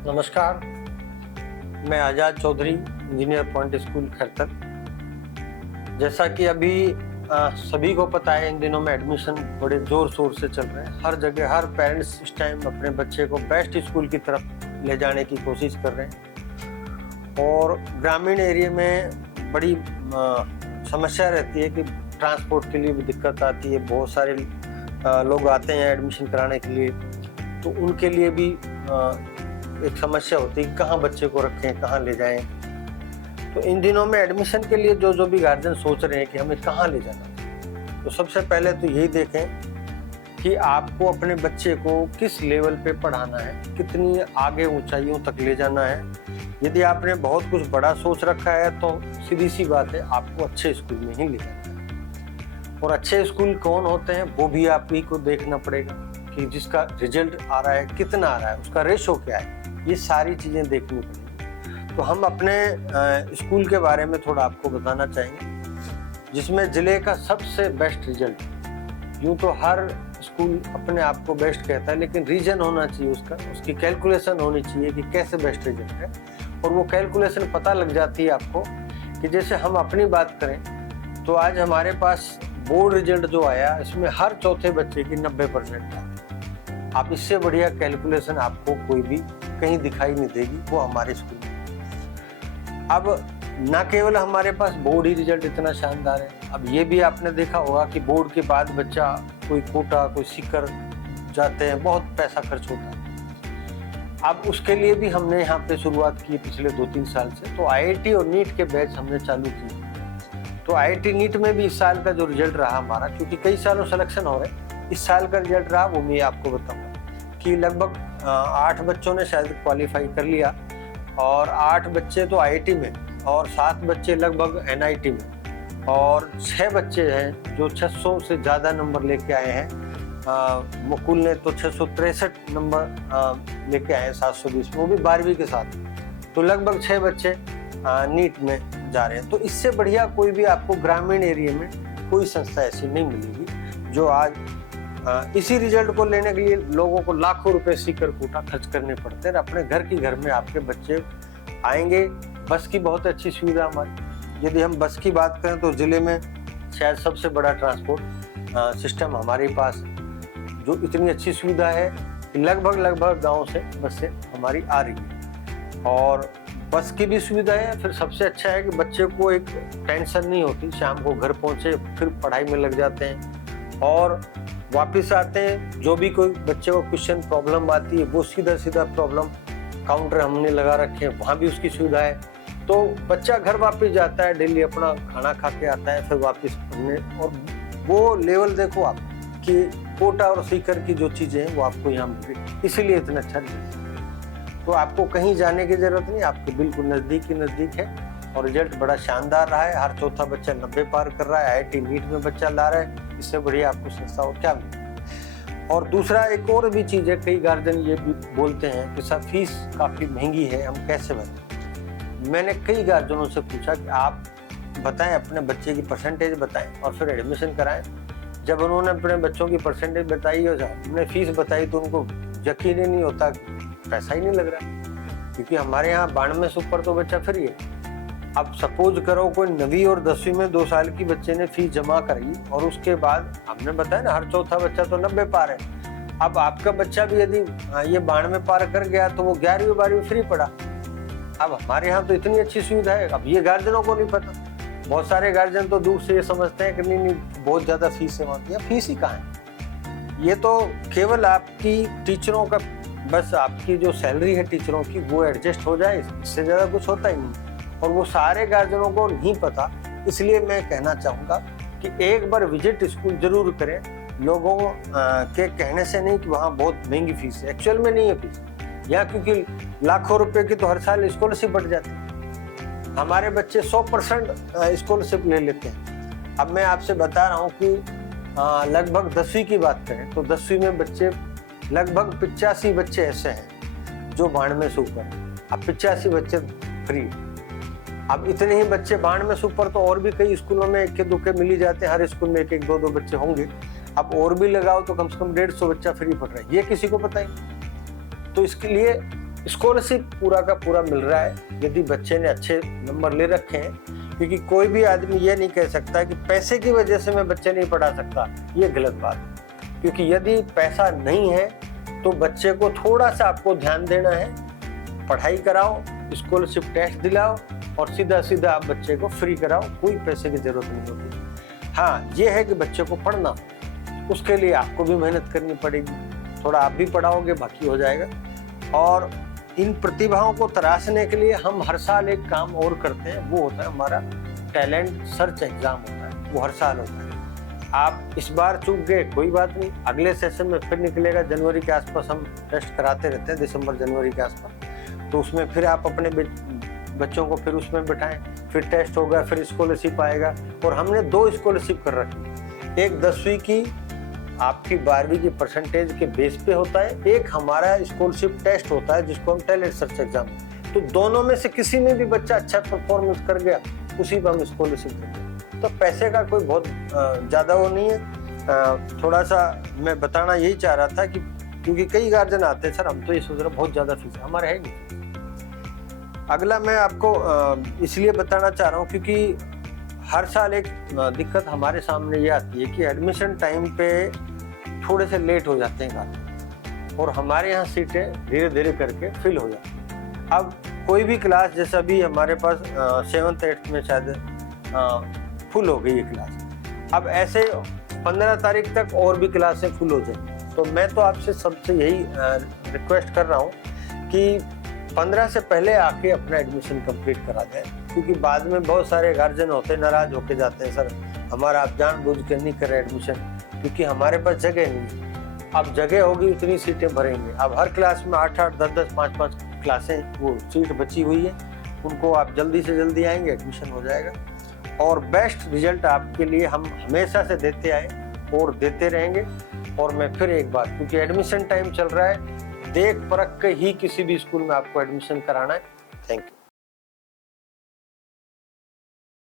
नमस्कार, मैं आज़ाद Chaudhary, engineer point school खरतर। जैसा कि अभी सभी को पता है, इन दिनों में एडमिशन बड़े ज़ोर शोर से चल रहे हैं। हर जगह हर पेरेंट्स इस टाइम अपने बच्चे को बेस्ट स्कूल की तरफ ले जाने की कोशिश कर रहे हैं। और ग्रामीण एरिया में बड़ी समस्या रहती है कि ट्रांसपोर्ट के लिए भी दिक्कत आती है। बहुत सारे लोग आते हैं एडमिशन कराने के लिए, तो उनके लिए भी एक समस्या होती है कहाँ बच्चे को रखें, कहाँ ले जाएं। तो इन दिनों में एडमिशन के लिए जो भी गार्जियन सोच रहे हैं कि हमें कहाँ ले जाना है, तो सबसे पहले तो यही देखें कि आपको अपने बच्चे को किस लेवल पे पढ़ाना है, कितनी आगे ऊंचाइयों तक ले जाना है। यदि आपने बहुत कुछ बड़ा सोच रखा है तो सीधी सी बात है, आपको अच्छे स्कूल में ही ले जाना है। और अच्छे स्कूल कौन होते हैं वो भी आप ही को देखना पड़ेगा कि जिसका रिजल्ट आ रहा है कितना आ रहा है, उसका रेशो क्या है, ये सारी चीज़ें देखनी पड़ेगी। तो हम अपने स्कूल के बारे में थोड़ा आपको बताना चाहेंगे, जिसमें ज़िले का सबसे बेस्ट रिजल्ट। यूँ तो हर स्कूल अपने आप को बेस्ट कहता है, लेकिन रीजन होना चाहिए उसका, उसकी कैलकुलेशन होनी चाहिए कि कैसे बेस्ट रिजल्ट है। और वो कैलकुलेशन पता लग जाती है आपको कि जैसे हम अपनी बात करें तो आज हमारे पास बोर्ड रिजल्ट जो आया, इसमें हर चौथे बच्चे की 90% था। आप इससे बढ़िया कैलकुलेशन आपको कोई भी कहीं दिखाई नहीं देगी, वो हमारे स्कूल में। अब ना केवल हमारे पास बोर्ड ही रिजल्ट इतना शानदार है, अब ये भी आपने देखा होगा कि बोर्ड के बाद बच्चा कोई कोटा, कोई सीकर जाते हैं, बहुत पैसा खर्च होता है। अब उसके लिए भी हमने यहाँ पे शुरुआत की पिछले 2-3 साल से। तो IIT और नीट के बैच हमने चालू किए। तो IIT नीट में भी इस साल का जो रिजल्ट रहा हमारा, क्योंकि कई सालों सिलेक्शन हो रहे, इस साल का रिजल्ट रहा वो मैं आपको बताऊंगा कि लगभग 8 बच्चों ने शायद क्वालिफाई कर लिया, और 8 बच्चे तो IIT में, और 7 बच्चे लगभग NIT में, और 6 बच्चे हैं जो 600 से ज़्यादा नंबर लेके आए हैं। मुकुल ने तो 663 नंबर लेके आए हैं 720 में, वो भी 12वीं के साथ। तो लगभग 6 बच्चे नीट में जा रहे हैं। तो इससे बढ़िया कोई भी आपको ग्रामीण एरिया में कोई संस्था ऐसी नहीं मिलेगी जो आज इसी रिजल्ट को लेने के लिए लोगों को लाखों रुपए सीकर कोटा खर्च करने पड़ते हैं। अपने घर की घर में आपके बच्चे आएंगे। बस की बहुत अच्छी सुविधा हमारी, यदि हम बस की बात करें तो ज़िले में शायद सबसे बड़ा ट्रांसपोर्ट सिस्टम हमारे पास है, जो इतनी अच्छी सुविधा है कि लगभग गाँव से बसें हमारी आ रही है। और बस की भी सुविधा है। फिर सबसे अच्छा है कि बच्चे को एक टेंशन नहीं होती, शाम को घर पहुँचे फिर पढ़ाई में लग जाते हैं और वापस आते हैं। जो भी कोई बच्चे को क्वेश्चन प्रॉब्लम आती है वो सीधा प्रॉब्लम काउंटर हमने लगा रखे हैं, वहाँ भी उसकी सुविधा है। तो बच्चा घर वापस जाता है, डेली अपना खाना खा के आता है, फिर वापस पढ़ने। और वो लेवल देखो आप कि कोटा और सीकर की जो चीज़ें हैं वो आपको यहाँ मिली, इसीलिए इतना अच्छा रिजल्ट। तो आपको कहीं जाने की जरूरत नहीं, आपके बिल्कुल नज़दीक है। और रिजल्ट बड़ा शानदार रहा है। हर चौथा बच्चा 90 पार कर रहा है। IIT नीट में बच्चा ला रहा है, इससे बढ़िया आपको संस्था और क्या मिले। और दूसरा एक और भी चीज़ है, कई गार्जियन ये भी बोलते हैं कि सर फीस काफ़ी महंगी है, हम कैसे बताएं। मैंने कई गार्जियनों से पूछा कि आप बताएं, अपने बच्चे की परसेंटेज बताएं और फिर एडमिशन कराएं। जब उन्होंने अपने बच्चों की परसेंटेज बताई और हमने फीस बताई तो उनको यकीन ही नहीं होता, पैसा ही नहीं लग रहा, क्योंकि हमारे यहाँ 92 से ऊपर तो बच्चा फ्री है। अब सपोज करो कोई 9वीं और 10वीं में 2 साल की बच्चे ने फीस जमा करी, और उसके बाद हमने बताया ना हर चौथा बच्चा तो 90 पार है। अब आपका बच्चा भी यदि ये 92 पार कर गया तो वो 11वीं 12वीं फ्री पड़ा। अब हमारे यहाँ तो इतनी अच्छी सुविधा है, अब ये गार्जियनों को नहीं पता। बहुत सारे गार्जियन तो दूर से ये समझते हैं कि नहीं बहुत ज़्यादा फीस है वहाँ की। फीस ही कहाँ है, ये तो केवल आपकी टीचरों का, बस आपकी जो सैलरी है टीचरों की वो एडजस्ट हो जाए, इससे ज़्यादा कुछ होता ही नहीं। और वो सारे गार्जियनों को नहीं पता, इसलिए मैं कहना चाहूँगा कि एक बार विजिट स्कूल जरूर करें। लोगों के कहने से नहीं कि वहाँ बहुत महंगी फीस है, एक्चुअल में नहीं है फीस यहाँ, क्योंकि लाखों रुपए की तो हर साल स्कॉलरशिप बढ़ जाती है। हमारे बच्चे 100% स्कॉलरशिप ले लेते हैं। अब मैं आपसे बता रहा हूँ कि लगभग 10वीं की बात करें तो 10वीं में बच्चे लगभग 85 बच्चे ऐसे हैं जो 92 से ऊपर। अब 85 बच्चे फ्री। अब इतने ही बच्चे 92 से ऊपर तो और भी कई स्कूलों में इक्के दुक्के मिल ही जाते हैं, हर स्कूल में 1-1, 2-2 बच्चे होंगे। अब और भी लगाओ तो कम से कम 150 बच्चा फ्री पढ़ रहा है, ये किसी को पता ही नहीं। तो इसके लिए स्कॉलरशिप पूरा का पूरा मिल रहा है यदि बच्चे ने अच्छे नंबर ले रखे हैं, क्योंकि कोई भी आदमी ये नहीं कह सकता कि पैसे की वजह से मैं बच्चे नहीं पढ़ा सकता, ये गलत बात है। क्योंकि यदि पैसा नहीं है तो बच्चे को थोड़ा सा आपको ध्यान देना है, पढ़ाई कराओ, स्कॉलरशिप टेस्ट दिलाओ और सीधा सीधा आप बच्चे को फ्री कराओ, कोई पैसे की जरूरत नहीं होती। हाँ, ये है कि बच्चे को पढ़ना, उसके लिए आपको भी मेहनत करनी पड़ेगी, थोड़ा आप भी पढ़ाओगे बाकी हो जाएगा। और इन प्रतिभाओं को तराशने के लिए हम हर साल एक काम और करते हैं, वो होता है हमारा टैलेंट सर्च एग्जाम होता है, वो हर साल होता है। आप इस बार चूक गए कोई बात नहीं, अगले सेशन में फिर निकलेगा, जनवरी के आसपास हम टेस्ट कराते रहते हैं, दिसंबर जनवरी के आसपास, तो उसमें फिर आप अपने बच्चों को फिर उसमें बिठाएं, फिर टेस्ट होगा, फिर स्कॉलरशिप आएगा। और हमने 2 स्कॉलरशिप कर रखी, एक 10वीं की आपकी 12वीं की परसेंटेज के बेस पे होता है, एक हमारा स्कॉलरशिप टेस्ट होता है जिसको हम टैलेंट सर्च एग्जाम, तो दोनों में से किसी में भी बच्चा अच्छा परफॉर्मेंस कर गया उसी पर हम स्कॉलरशिप देंगे। तो पैसे का कोई बहुत ज़्यादा वो नहीं है। थोड़ा सा मैं बताना यही चाह रहा था कि क्योंकि कई गार्जियन आते हैं, सर हम तो ये सोच रहे बहुत ज़्यादा फीस है, हमारे है नहीं। अगला मैं आपको इसलिए बताना चाह रहा हूँ क्योंकि हर साल एक दिक्कत हमारे सामने ये आती है कि एडमिशन टाइम पे थोड़े से लेट हो जाते हैं गार्जियन, और हमारे यहाँ सीटें धीरे धीरे करके फिल हो जाती हैं। अब कोई भी क्लास, जैसे अभी हमारे पास 7th 8th में शायद फुल हो गई है क्लास, अब ऐसे 15 तारीख तक और भी क्लासें फुल हो जाएंगी। तो मैं तो आपसे सबसे यही रिक्वेस्ट कर रहा हूँ कि 15 से पहले आके अपना एडमिशन कंप्लीट करा जाए, क्योंकि बाद में बहुत सारे गार्जियन होते हैं, नाराज होके जाते हैं, सर हमारा आप जानबूझ के नहीं कर रहे एडमिशन, क्योंकि हमारे पास जगह नहीं है। अब जगह होगी उतनी सीटें भरेंगे। अब हर क्लास में 8-8, 10-10, 5-5 क्लासें वो सीट बची हुई है, उनको आप जल्दी से जल्दी आएंगे, एडमिशन हो जाएगा। और बेस्ट रिजल्ट आपके लिए हम हमेशा से देते आए और देते रहेंगे। और मैं फिर एक बात, क्योंकि एडमिशन टाइम चल रहा है, देख परख के ही किसी भी स्कूल में आपको एडमिशन कराना है। Thank you.